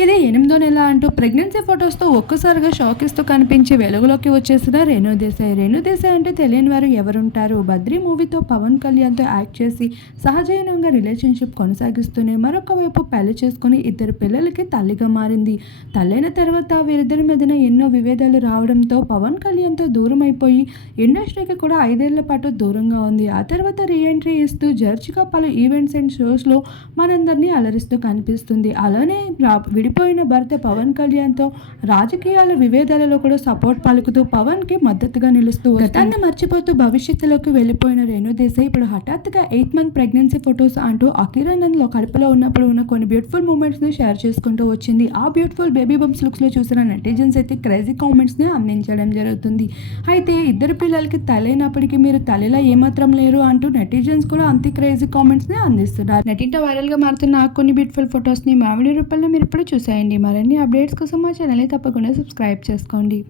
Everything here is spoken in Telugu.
ఇది ఎనిమిదో నెల అంటూ ప్రెగ్నెన్సీ ఫొటోస్తో ఒక్కసారిగా షాక్ ఇస్తూ కనిపించి వెలుగులోకి వచ్చేసిన రేణు దేశాయ్ రేణు దేశాయ్ అంటే తెలియని వారు ఎవరుంటారు? బద్రీ మూవీతో పవన్ కళ్యాణ్తో యాక్ట్ చేసి సహజీవనంగా రిలేషన్షిప్ కొనసాగిస్తూనే మరొక వైపు పెళ్ళి చేసుకుని ఇద్దరు పిల్లలకి తల్లిగా మారింది. తల్లైన తర్వాత వీరిద్దరి మధ్యన ఎన్నో విభేదాలు రావడంతో పవన్ కళ్యాణ్తో దూరం అయిపోయి ఇండస్ట్రీకి కూడా ఐదేళ్ళ పాటు దూరంగా ఉంది. ఆ తర్వాత రీఎంట్రీ ఇస్తూ జర్జిగా పలు ఈవెంట్స్ అండ్ షోస్లో మనందరినీ అలరిస్తూ కనిపిస్తుంది. అలానే విడిపోయిన భర్త పవన్ కళ్యాణ్తో రాజకీయాల విభేదాలలో కూడా సపోర్ట్ పలుకుతూ పవన్కి మద్దతుగా నిలుస్తూ గతాన్ని మర్చిపోతూ భవిష్యత్తులోకి వెళ్ళిపోయిన రేణు దేశాయ్ ఇప్పుడు హఠాత్తుగా ఎయిత్ మంత్ ప్రెగ్నెన్సీ ఫొటోస్ అంటూ అకిరానంద్లో కడుపులో ఉన్నప్పుడు ఉన్న కొన్ని బ్యూటిఫుల్ మూమెంట్స్ని షేర్ చేసుకుంటూ వచ్చింది. ఆ బ్యూటిఫుల్ బేబీ బంప్స్ లుక్స్లో చూసిన నెటిజన్స్ అయితే క్రేజీ కామెంట్స్ని అందించడం జరుగుతుంది. అయితే ఇద్దరు పిల్లలకి తలైనప్పటికీ మీరు తల్లిలా ఏమాత్రం లేరు అంటూ నెటిజన్స్ కూడా అంతే క్రేజీ కామెంట్స్ని అందిస్తున్నారు. నెటింట వైరల్గా మారుతున్న కొన్ని బ్యూటిఫుల్ ఫొటోస్ని మామిడి రూపంలో మీరు ఇప్పుడు చూసేయండి. మరిన్ని అప్డేట్స్ కోసం మా ఛానల్ని తప్పకుండా సబ్స్క్రైబ్ చేసుకోండి.